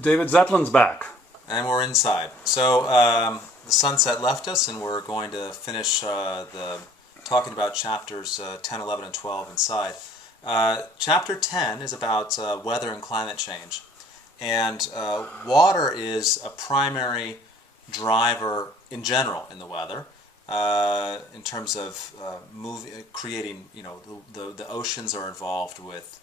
David Zetland's back. And we're inside. So the sunset left us, and we're going to finish talking about chapters 10, 11, and 12 inside. Chapter 10 is about weather and climate change. And water is a primary driver in general in the weather, in terms of creating, the oceans are involved with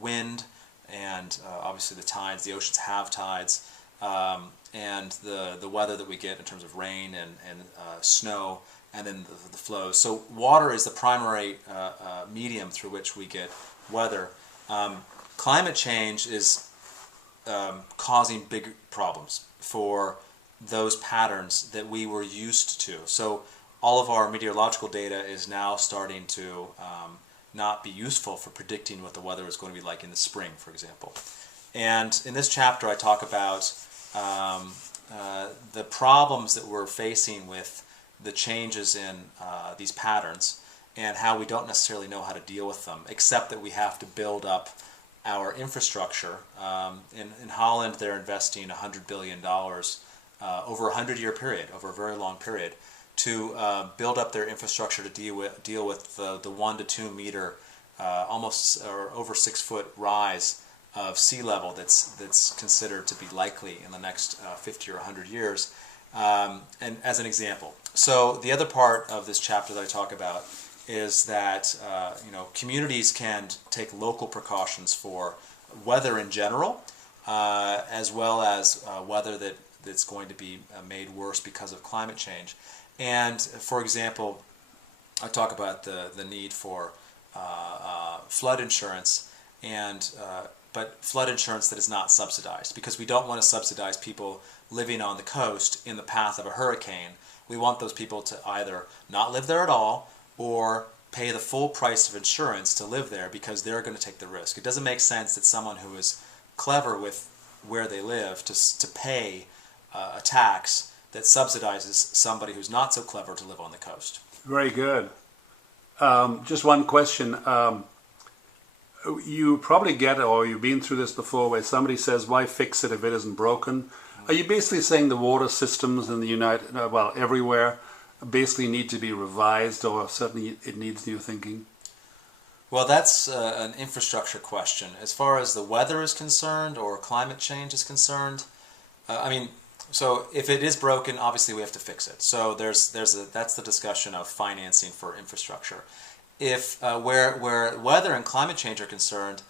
wind, and obviously the tides. The oceans have tides, and the weather that we get in terms of rain and snow, and then the flows. So water is the primary medium through which we get weather. Climate change is causing big problems for those patterns that we were used to. So all of our meteorological data is now starting to not be useful for predicting what the weather is going to be like in the spring, for example. And in this chapter I talk about the problems that we're facing with the changes in these patterns, and how we don't necessarily know how to deal with them, except that we have to build up our infrastructure. In Holland, they're investing $100 billion over a 100-year period, over a very long period, to build up their infrastructure to deal with the 1 to 2 meter, almost or over 6 foot rise of sea level that's considered to be likely in the next 50 or 100 years. And as an example. So the other part of this chapter that I talk about is that communities can take local precautions for weather in general, as well as weather that's going to be made worse because of climate change. And for example, I talk about the need for flood insurance, but flood insurance that is not subsidized, because we don't want to subsidize people living on the coast in the path of a hurricane. We want those people to either not live there at all, or pay the full price of insurance to live there, because they're going to take the risk. It doesn't make sense that someone who is clever with where they live to pay a tax that subsidizes somebody who's not so clever to live on the coast. Very good. Just one question. You probably get, or you've been through this before, where somebody says, why fix it if it isn't broken? Are you basically saying the water systems in the everywhere basically need to be revised, or certainly it needs new thinking? Well, that's an infrastructure question. As far as the weather is concerned, or climate change is concerned, so if it is broken, obviously we have to fix it. So that's the discussion of financing for infrastructure. If where weather and climate change are concerned,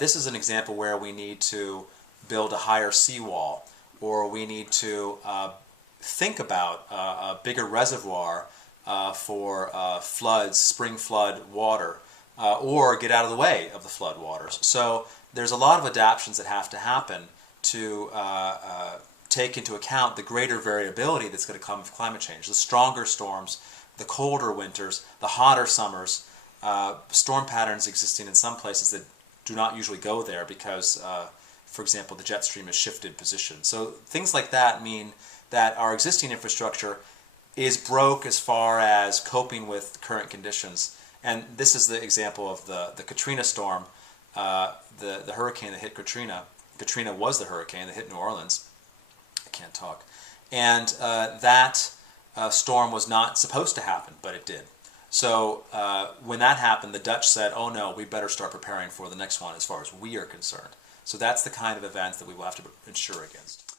this is an example where we need to build a higher seawall, or we need to think about a bigger reservoir for floods, spring flood water, or get out of the way of the flood waters. So there's a lot of adaptations that have to happen to take into account the greater variability that's going to come with climate change. The stronger storms, the colder winters, the hotter summers, storm patterns existing in some places that do not usually go there because, for example, the jet stream has shifted position. So things like that mean that our existing infrastructure is broke as far as coping with current conditions. And this is the example of the Katrina storm, the hurricane that hit Katrina. Katrina was the hurricane that hit New Orleans. I can't talk. And that storm was not supposed to happen, but it did. So when that happened, the Dutch said, oh no, we better start preparing for the next one as far as we are concerned. So that's the kind of events that we will have to insure against.